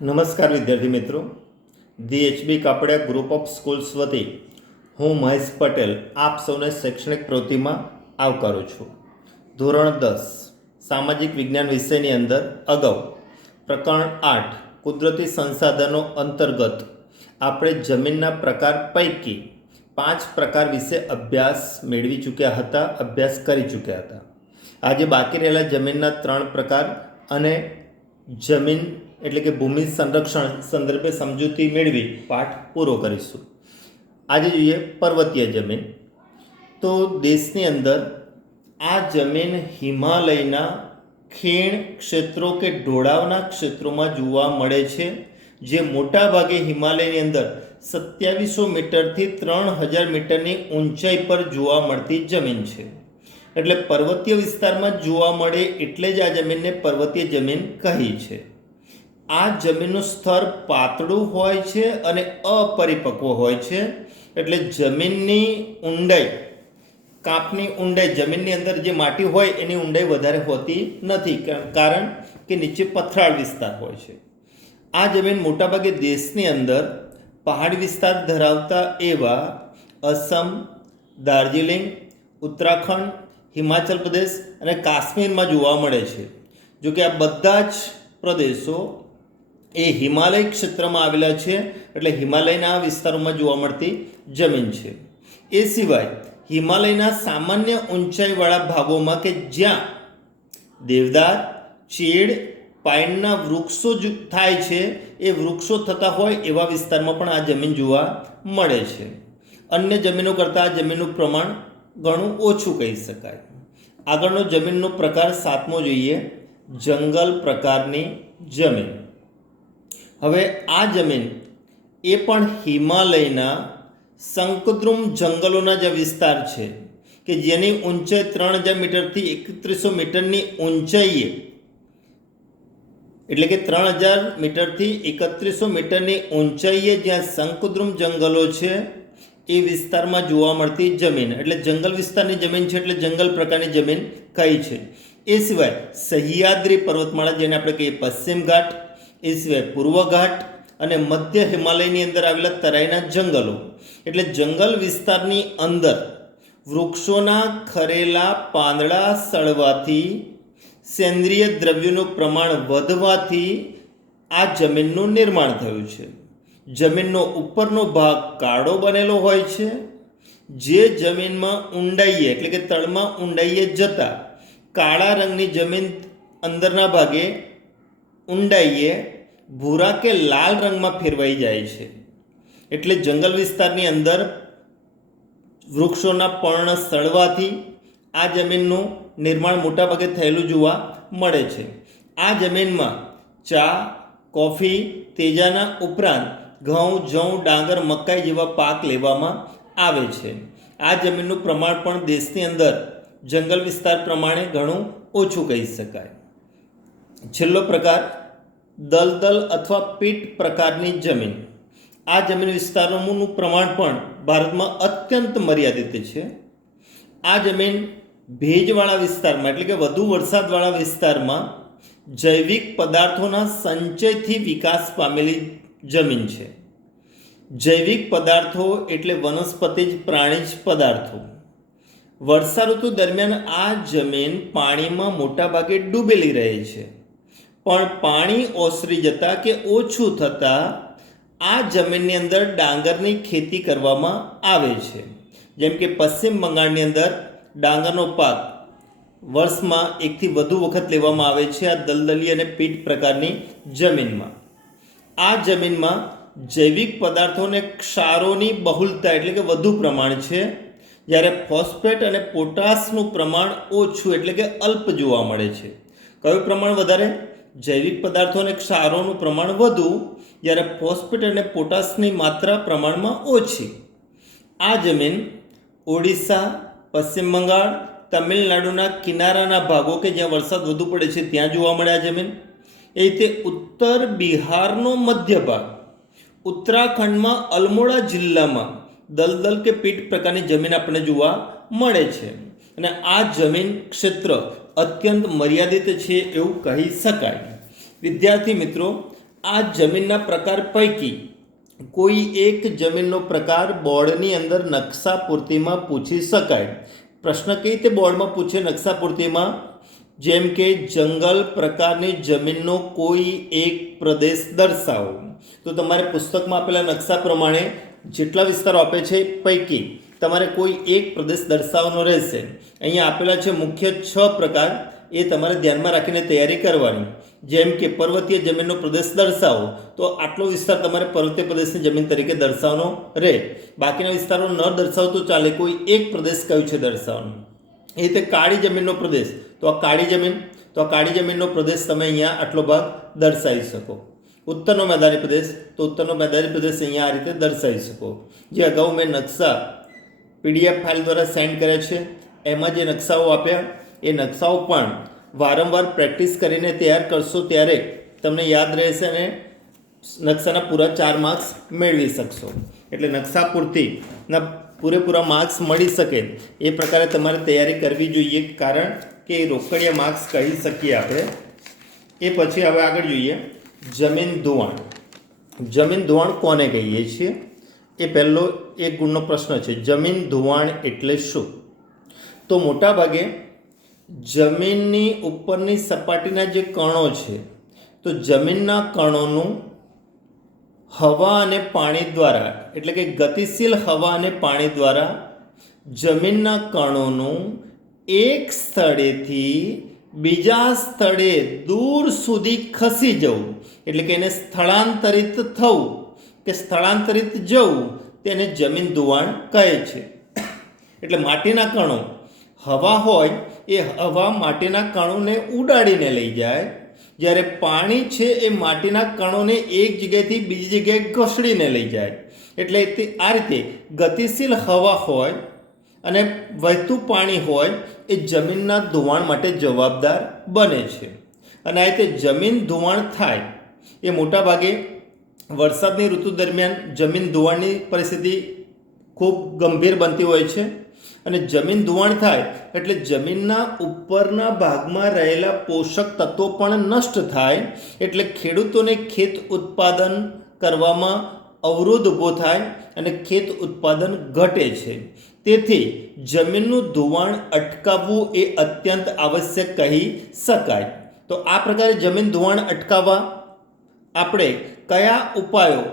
નમસ્કાર વિદ્યાર્થી મિત્રો, the HB Kapadia group of schools વતી હું મહેશ પટેલ આપ સૌને શૈક્ષણિક પ્રવૃત્તિમાં આવકારું છું. ધોરણ 10 સામાજિક વિજ્ઞાન વિષયની અંદર અગાઉ પ્રકરણ 8 કુદરતી સંસાધનો અંતર્ગત આપણે જમીનના પ્રકાર પૈકી 5 પ્રકાર વિશે અભ્યાસ મેળવી ચૂક્યા હતા, અભ્યાસ કરી ચૂક્યા હતા. આજે બાકી રહેલા જમીનના 3 પ્રકાર અને જમીન એટલે કે ભૂમિ સંરક્ષણ સંદર્ભે સમજૂતી મેળવી પાઠ પૂરો કરીશું. આજે જોઈએ પર્વતીય જમીન. તો દેશની અંદર આ જમીન હિમાલયના ખીણ ક્ષેત્રો કે ઢોળાવના ક્ષેત્રોમાં જોવા મળે છે, જે મોટાભાગે હિમાલયની અંદર 2700 મીટરથી 3000 મીટરની ઊંચાઈ પર જોવા મળતી જમીન છે. એટલે પર્વતીય વિસ્તારમાં જોવા મળે એટલે જ આ જમીનને પર્વતીય જમીન કહી છે. આ જમીનનું સ્તર પાતળું હોય છે અને અપરિપક્વ હોય છે. એટલે જમીનની ઊંડાઈ, કાપની ઊંડાઈ, જમીનની અંદર જે માટી હોય એની ઊંડાઈ વધારે હોતી નથી, કારણ કે નીચે પથરાળ વિસ્તાર હોય છે. આ જમીન મોટાભાગે દેશની અંદર પહાડી વિસ્તાર ધરાવતા એવા અસમ, દાર્જિલિંગ, ઉત્તરાખંડ, હિમાચલ પ્રદેશ અને કાશ્મીરમાં જોવા મળે છે. જો કે આ બધા જ પ્રદેશો એ હિમાલય ક્ષેત્રમાં આવેલા છે, એટલે હિમાલયના વિસ્તારોમાં જોવા મળતી જમીન છે. એ સિવાય હિમાલયના સામાન્ય ઊંચાઈવાળા ભાગોમાં કે જ્યાં દેવદાર, ચીડ, પાઇનના વૃક્ષો થાય છે, એ વૃક્ષો થતા હોય એવા વિસ્તારમાં પણ આ જમીન જોવા મળે છે. અન્ય જમીનો કરતાં આ જમીનનું પ્રમાણ ઘણું ઓછું કહી શકાય. આગળનો જમીનનો પ્રકાર 7મો જોઈએ, જંગલ પ્રકારની જમીન. હવે આ જમીન એ પણ હિમાલયના શંકદ્રુમ જંગલોના જે વિસ્તાર છે કે જેની ઊંચાઈ 3000 મીટરથી 3100 મીટરની ઊંચાઈએ, એટલે કે 3000 મીટરથી 3100 મીટરની ઊંચાઈએ જ્યાં શંકદ્રુમ જંગલો છે એ વિસ્તારમાં જોવા મળતી જમીન, એટલે જંગલ વિસ્તારની જમીન છે, એટલે જંગલ પ્રકારની જમીન કઈ છે. એ સિવાય સહ્યાદ્રી પર્વતમાળા, જેને આપણે કહીએ પશ્ચિમ ઘાટ, એ સિવાય પૂર્વ ઘાટ અને મધ્ય હિમાલયની અંદર આવેલા તરાઈના જંગલો, એટલે જંગલ વિસ્તારની અંદર વૃક્ષોના ખરેલા પાંદડા સડવાથી, સેન્દ્રિય દ્રવ્યોનું પ્રમાણ વધવાથી આ જમીનનું નિર્માણ થયું છે. જમીનનો ઉપરનો ભાગ કાળો બનેલો હોય છે, જે જમીનમાં ઊંડાઈએ એટલે કે તળમાં ઊંડાઈએ જતા કાળા રંગની જમીન અંદરના ભાગે ઊંડાઈએ ભૂરા કે લાલ રંગમાં ફેરવાઈ જાય છે. એટલે જંગલ વિસ્તારની અંદર વૃક્ષોના પર્ણ સડવાથી આ જમીનનું નિર્માણ મોટાભાગે થયેલું જોવા મળે છે. આ જમીનમાં ચા, કોફી, તેજાના ઉપરાંત ઘઉં, જવ, ડાંગર, મકાઈ જેવા પાક લેવામાં આવે છે. આ જમીનનું પ્રમાણ પણ દેશની અંદર જંગલ વિસ્તાર પ્રમાણે ઘણું ઓછું કહી શકાય. છેલ્લો પ્રકાર દલદલ અથવા પીટ પ્રકારની જમીન. આ જમીન વિસ્તારોનું પ્રમાણ પણ ભારતમાં અત્યંત મર્યાદિત છે. આ જમીન ભેજવાળા વિસ્તારમાં એટલે કે વધુ વરસાદવાળા વિસ્તારમાં જૈવિક પદાર્થોના સંચયથી વિકાસ પામેલી જમીન છે. જૈવિક પદાર્થો એટલે વનસ્પતિજ, પ્રાણીજ પદાર્થો. વર્ષા ઋતુ દરમિયાન આ જમીન પાણીમાં મોટાભાગે ડૂબેલી રહે છે, પણ પાણી ઓસરી જતાં કે ઓછું થતાં આ જમીનની અંદર ડાંગરની ખેતી કરવામાં આવે છે. જેમ કે પશ્ચિમ બંગાળની અંદર ડાંગરનો પાક વર્ષમાં 1 થી વધુ વખત લેવામાં આવે છે આ દલદલી અને પીટ પ્રકારની જમીનમાં. આ જમીનમાં જૈવિક પદાર્થોને ક્ષારોની બહુલતા એટલે કે વધુ પ્રમાણ છે, જ્યારે ફોસ્ફેટ અને પોટાશનું પ્રમાણ ઓછું એટલે કે અલ્પ જોવા મળે છે. કયું પ્રમાણ વધારે? જૈવિક પદાર્થો અને ક્ષારોનું પ્રમાણ વધુ, જ્યારે ફોસ્ફેટ અને પોટાશની માત્રા પ્રમાણમાં ઓછી. આ જમીન ઓડિશા, પશ્ચિમ બંગાળ, તમિલનાડુના કિનારાના ભાગો કે જ્યાં વરસાદ વધુ પડે છે ત્યાં જોવા મળે આ જમીન. એ રીતે ઉત્તર બિહારનો મધ્ય ભાગ, ઉત્તરાખંડમાં અલ્મોડા જિલ્લામાં દલદલ કે પીટ પ્રકારની જમીન આપણને જોવા મળે છે. અને આ જમીન ક્ષેત્ર અત્યંત મર્યાદિત છે એવું કહી શકાય. વિદ્યાર્થી મિત્રો, આ જમીનના પ્રકાર પૈકી કોઈ એક જમીનનો પ્રકાર બોર્ડની અંદર નકશા પૂર્તિમાં પૂછી શકાય. પ્રશ્ન કઈ રીતે બોર્ડમાં પૂછે નકશા પૂર્તિમાં? જેમ કે જંગલ પ્રકારની જમીનનો કોઈ એક પ્રદેશ દર્શાવો. તો તમારે પુસ્તકમાં આપેલા નકશા પ્રમાણે જેટલા વિસ્તારો આપે છે પૈકી તમારે કોઈ એક પ્રદેશ દર્શાવવાનો રહેશે. અહીંયા આપેલા છે મુખ્ય 6 પ્રકાર, એ તમારે ધ્યાનમાં રાખીને તૈયારી કરવાની. જેમ કે પર્વતીય જમીનનો પ્રદેશ દર્શાવો, તો આટલો વિસ્તાર તમારે પર્વતીય પ્રદેશની જમીન તરીકે દર્શાવવાનો રહે. બાકીના વિસ્તારો ન દર્શાવો તો ચાલે, કોઈ એક પ્રદેશ કયો છે દર્શાવવાનો. એ રીતે કાળી જમીનનો પ્રદેશ, તો આ કાળી જમીનનો પ્રદેશ તમે અહીંયા આટલો ભાગ દર્શાવી શકો. ઉત્તરનો મેદાની પ્રદેશ, તો ઉત્તરનો મેદાની પ્રદેશ અહીંયા આ રીતે દર્શાવી શકો. જે અગાઉ મેં નકશા PDF ફાઇલ દ્વારા સેન્ડ કર્યા છે, એમાં જે નકશાઓ આપ્યા એ નકશાઓ પણ વારંવાર પ્રેક્ટિસ કરીને તૈયાર કરશો ત્યારે તમને યાદ રહેશે અને નકશાના પૂરા 4 માર્ક્સ મેળવી શકશો. એટલે નકશા પૂર્તિના પૂરેપૂરા માર્ક્સ મળી શકે એ પ્રકારે તમારે તૈયારી કરવી જોઈએ, કારણ કે રોકડિયા માર્ક્સ કહી શકીએ આપણે. એ પછી હવે આગળ જોઈએ જમીન ધોવાણ. જમીન ધોવાણ કોને કહીએ છીએ? એ પહેલો 1 ગુણનો પ્રશ્ન છે. જમીન ધોવાણ એટલે શું? તો મોટાભાગે જમીનની ઉપરની સપાટીના જે કણો છે, તો જમીનના કણોનું હવા અને પાણી દ્વારા, એટલે કે ગતિશીલ હવા અને પાણી દ્વારા જમીનના કણોનું એક સ્થળેથી બીજા સ્થળે દૂર સુધી ખસી જવું, એટલે કે એને સ્થળાંતરિત થવું કે સ્થળાંતરિત જવું, તેને જમીન ધોવાણ કહે છે. એટલે માટીના કણો, હવા હોય એ હવા માટીના કણોને ઉડાડીને લઈ જાય, જ્યારે પાણી છે એ માટીના કણોને એક જગ્યાએથી બીજી જગ્યાએ ઘસડીને લઈ જાય. એટલે આ રીતે ગતિશીલ હવા હોય અને વહેતું પાણી હોય એ જમીનના ધોવાણ માટે જવાબદાર બને છે. અને આ રીતે જમીન ધોવાણ થાય એ મોટાભાગે વરસાદની ઋતુ દરમિયાન જમીન ધોવાણની પરિસ્થિતિ ખૂબ ગંભીર બનતી હોય છે. અને જમીન ધોવાણ થાય એટલે જમીનના ઉપરના ભાગમાં રહેલા પોષક તત્વો પણ નષ્ટ થાય, એટલે ખેડૂતોને ખેત ઉત્પાદન કરવામાં અવરોધ ઊભો થાય અને ખેત ઉત્પાદન ઘટે છે. તેથી જમીનનું ધોવાણ અટકાવવું એ અત્યંત આવશ્યક કહી શકાય. તો આ પ્રકારે જમીન ધોવાણ અટકાવવા આપણે કયા ઉપાયો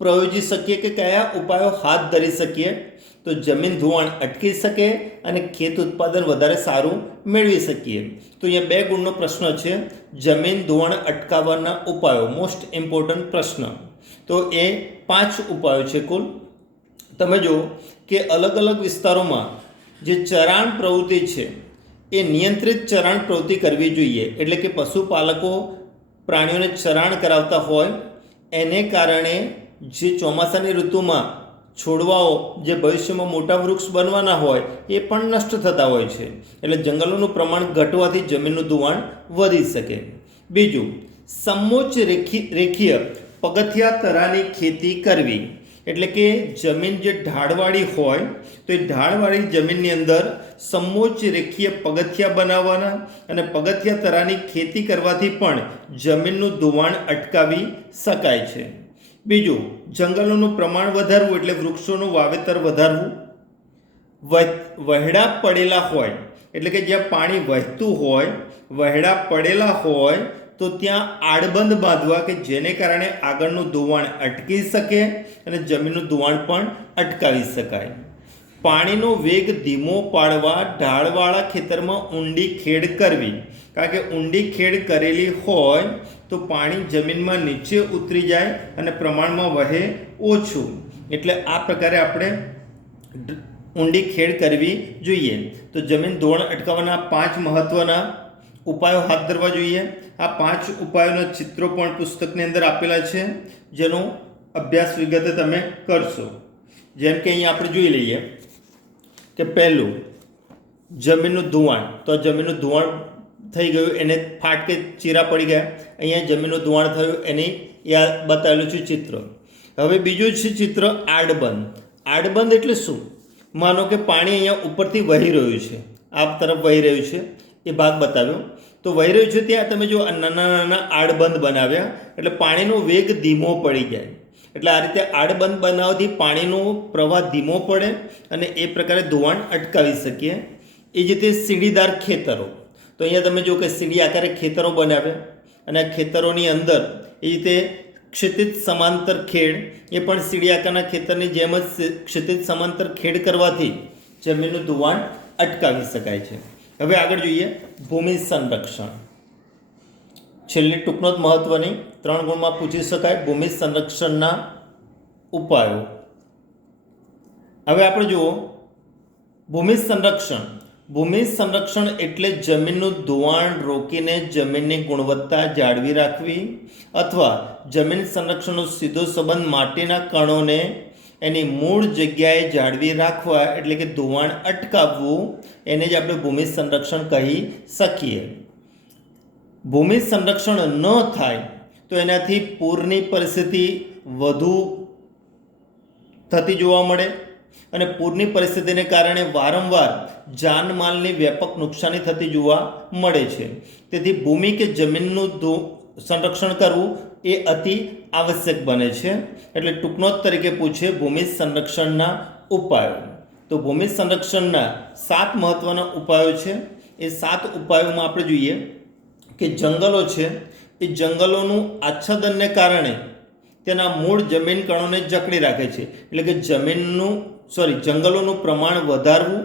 પ્રયોજી શકીએ કે કયા ઉપાયો હાથ ધરી શકીએ તો જમીન ધોવાણ અટકી શકે અને ખેત ઉત્પાદન વધારે સારું મેળવી શકીએ? તો અહીંયા 2 ગુણનો પ્રશ્ન છે, જમીન ધોવાણ અટકાવવાના ઉપાયો. મોસ્ટ ઇમ્પોર્ટન્ટ પ્રશ્ન. તો એ 5 ઉપાયો છે કુલ. તમે જુઓ કે અલગ અલગ વિસ્તારોમાં જે ચરાણ પ્રવૃત્તિ છે એ નિયંત્રિત ચરાણ પ્રવૃત્તિ કરવી જોઈએ. એટલે કે પશુપાલકો પ્રાણીઓને ચરાણ કરાવતા હોય એને કારણે જે ચોમાસાની ઋતુમાં છોડવાઓ જે ભવિષ્યમાં મોટા વૃક્ષ બનવાના હોય એ પણ નષ્ટ થતા હોય છે. એટલે જંગલોનું પ્રમાણ ઘટવાથી જમીનનું ધોવાણ વધી શકે. બીજું, સમોચ્ચ રેખીય પગથિયા તરાની ખેતી કરવી. એટલે કે જમીન જે ઢાળવાળી હોય તો એ ઢાળવાળી જમીનની અંદર સમોચ્ચ રેખીય પગથિયા બનાવવાના અને પગથિયા તરાની ખેતી કરવાથી પણ જમીનનું ધોવાણ અટકાવી શકાય છે. બીજું, જંગલોનું પ્રમાણ વધારવું એટલે વૃક્ષોનું વાવેતર વધારવું. વહેડા પડેલા હોય એટલે કે જ્યાં પાણી વહેતું હોય, વહેડા પડેલા હોય તો ત્યાં આડબંધ બાંધવા કે જેને કારણે આગળનું ધોવાણ અટકી શકે અને જમીનનું ધોવાણ પણ અટકાવી શકાય. પાણીનો વેગ ધીમો પાડવા ઢાળવાળા ખેતરમાં ઊંડી ખેડ કરવી. કારણ કે ઊંડી ખેડ કરેલી હોય તો પાણી જમીનમાં નીચે ઉતરી જાય અને પ્રમાણમાં વહે ઓછું. એટલે આ પ્રકારે આપણે ઊંડી ખેડ કરવી જોઈએ. તો જમીન ધોવાણ અટકાવવાના 5 મહત્ત્વના ઉપાયો હાથ ધરવા જોઈએ. આ 5 ઉપાયોના ચિત્રો પણ પુસ્તકની અંદર આપેલા છે, જેનો અભ્યાસ વિગતે તમે કરશો. જેમ કે અહીંયા આપણે જોઈ લઈએ કે પહેલું, જમીનનું ધોવાણ. તો જમીનનું ધોવાણ થઈ ગયું, એને ફાટકે ચીરા પડી ગયા. અહીંયા જમીનનું ધોવાણ થયું એની યાદ બતાવેલું છે ચિત્ર. હવે બીજું છે ચિત્ર આડબંધ. આડબંધ એટલે શું? માનો કે પાણી અહીંયા ઉપરથી વહી રહ્યું છે, આ તરફ વહી રહ્યું છે, એ ભાગ બતાવ્યો. તો વહી રહ્યું છે ત્યાં તમે જો આ નાના નાના આડબંધ બનાવ્યા એટલે પાણીનો વેગ ધીમો પડી જાય. એટલે આ રીતે આડબંધ બનાવવાથી પાણીનો પ્રવાહ ધીમો પડે અને એ પ્રકારે ધોવાણ અટકાવી શકીએ. એ જ રીતે સીડીદાર ખેતરો, તો અહીંયા તમે જો કે સીડી આકારે ખેતરો બનાવ્યા અને આ ખેતરોની અંદર એ રીતે ક્ષિતિજ સમાંતર ખેડ, એ પણ સીડી આકારના ખેતરની જેમ જ ક્ષિતિજ સમાંતર ખેડ કરવાથી જમીનનું ધોવાણ અટકાવી શકાય છે. હવે આગળ જોઈએ ભૂમિ સંરક્ષણ. છેલ્લી ટૂંકનોટ મહત્વની 3 ગુણમાં પૂછી શકાય ભૂમિ સંરક્ષણના ઉપાયો. હવે આપણે જુઓ ભૂમિ સંરક્ષણ. ભૂમિ સંરક્ષણ એટલે જમીનનું ધોવાણ રોકીને જમીનની ગુણવત્તા જાળવી રાખવી અથવા જમીન સંરક્ષણનો સીધો સંબંધ માટીના કણોને એની મૂળ જગ્યાએ જાળવી રાખવા એટલે કે ધોવાણ અટકાવવું, એને જ આપણે ભૂમિ સંરક્ષણ કહી શકીએ. ભૂમિ સંરક્ષણ ન થાય તો એનાથી પૂરની પરિસ્થિતિ વધુ થતી જોવા મળે અને પૂરની પરિસ્થિતિને કારણે વારંવાર જાનમાલની વ્યાપક નુકસાની થતી જોવા મળે છે. તેથી ભૂમિ કે જમીનનું સંરક્ષણ કરવું એ અતિ આવશ્યક બને છે. એટલે ટૂંકનોટ તરીકે પૂછે ભૂમિ સંરક્ષણના ઉપાયો. તો ભૂમિ સંરક્ષણના 7 મહત્વના ઉપાયો છે. એ 7 ઉપાયોમાં આપણે જોઈએ કે જંગલો છે એ જંગલોનું આચ્છાદનને કારણે તેના મૂળ જમીન કણોને જકડી રાખે છે. એટલે કે જંગલોનું પ્રમાણ વધારવું.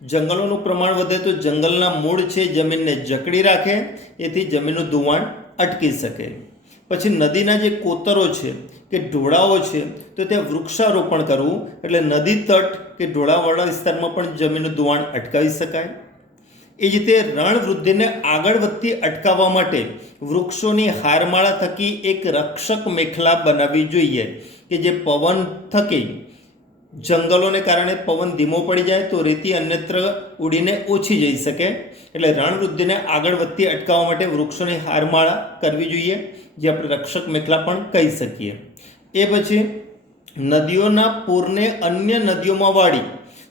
જંગલોનું પ્રમાણ વધે તો જંગલના મૂળ છે જમીનને જકડી રાખે, એથી જમીનનું ધોવાણ અટકી શકે. પછી નદીના જે કોતરો છે કે ઢોળાવો છે તો ત્યાં વૃક્ષારોપણ કરવું, એટલે નદી તટ કે ઢોળાવવાળા વિસ્તારમાં પણ જમીનનું ધોવાણ અટકાવી શકાય. એ જ રીતે રણવૃદ્ધિને આગળ વધતી અટકાવવા માટે વૃક્ષોની હારમાળા થકી એક રક્ષક મેખલા બનાવવી જોઈએ કે જે પવન થકી જંગલોને કારણે પવન ધીમો પડી જાય તો રેતી અન્યત્ર ઉડીને ઓછી જઈ શકે. એટલે રણવૃદ્ધિને આગળ વધતી અટકાવવા માટે વૃક્ષોની હારમાળા કરવી જોઈએ, જે આપણે રક્ષક મેખલા પણ કહી શકીએ. એ પછી નદીઓના પૂરને અન્ય નદીઓમાં વાળી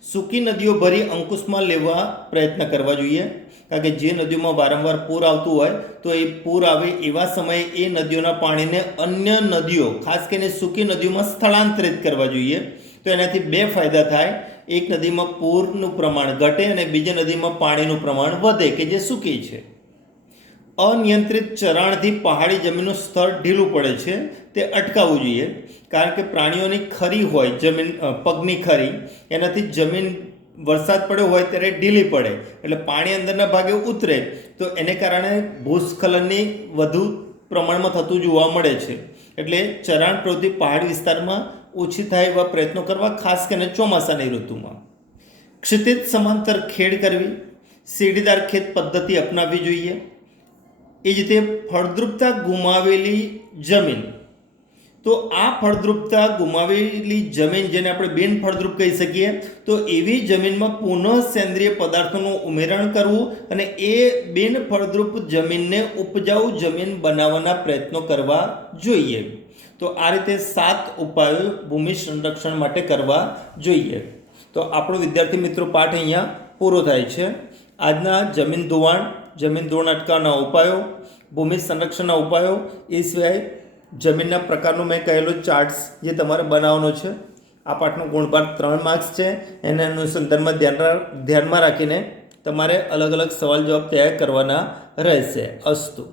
સૂકી નદીઓ ભરી અંકુશમાં લેવા પ્રયત્ન કરવા જોઈએ. કારણ કે જે નદીઓમાં વારંવાર પૂર આવતું હોય તો એ પૂર આવે એવા સમયે એ નદીઓના પાણીને અન્ય નદીઓ, ખાસ કરીને સૂકી નદીઓમાં સ્થળાંતરિત કરવા જોઈએ. તો એનાથી 2 ફાયદા થાય. એક નદીમાં પૂરનું પ્રમાણ ઘટે અને બીજી નદીમાં પાણીનું પ્રમાણ વધે કે જે સૂકી છે. અનિયંત્રિત ચરાણથી પહાડી જમીનનું સ્તર ઢીલું પડે છે, તે અટકાવવું જોઈએ. કારણ કે પ્રાણીઓની ખરી હોય, જમીન પગની ખરી, એનાથી જમીન વરસાદ પડ્યો હોય ત્યારે ઢીલી પડે એટલે પાણી અંદરના ભાગે ઉતરે તો એને કારણે ભૂસ્ખલનની વધુ પ્રમાણમાં થતું જોવા મળે છે. એટલે ચરાણ પ્રવૃત્તિ પહાડી વિસ્તારમાં ઓછી થાય એવા પ્રયત્નો કરવા, ખાસ કરીને ચોમાસાની ઋતુમાં. ક્ષિતિજ સમાંતર ખેડ કરવી, સીડીદાર ખેત પદ્ધતિ અપનાવવી જોઈએ. એ જ રીતે ફળદ્રુપતા ગુમાવેલી જમીન. તો આ ફળદ્રુપતા ગુમાવેલી જમીન, જેને આપણે બિનફળદ્રુપ કહી શકીએ, તો એવી જમીનમાં પુનઃ સેન્દ્રિય પદાર્થોનું ઉમેરણ કરવું અને એ બિનફળદ્રુપ જમીનને ઉપજાઉ જમીન બનાવવાના પ્રયત્નો કરવા જોઈએ. તો આ રીતે 7 ઉપાયો ભૂમિ સંરક્ષણ માટે કરવા જોઈએ. તો આપણો વિદ્યાર્થી મિત્રો પાઠ અહીંયા પૂરો થાય છે. આજના જમીન ધોવાણ અટકાવવાના ઉપાયો, ભૂમિ સંરક્ષણના ઉપાયો, એ સિવાય જમીનના પ્રકારનું મેં કહેલું ચાર્ટ્સ જે તમારે બનાવવાનો છે. આ પાઠનો ગુણપાઠ 3 માર્ક્સ છે. એના અનુસંધાનમાં ધ્યાનમાં રાખીને તમારે અલગ અલગ સવાલ જવાબ તૈયાર કરવાના રહેશે. અસ્તુ.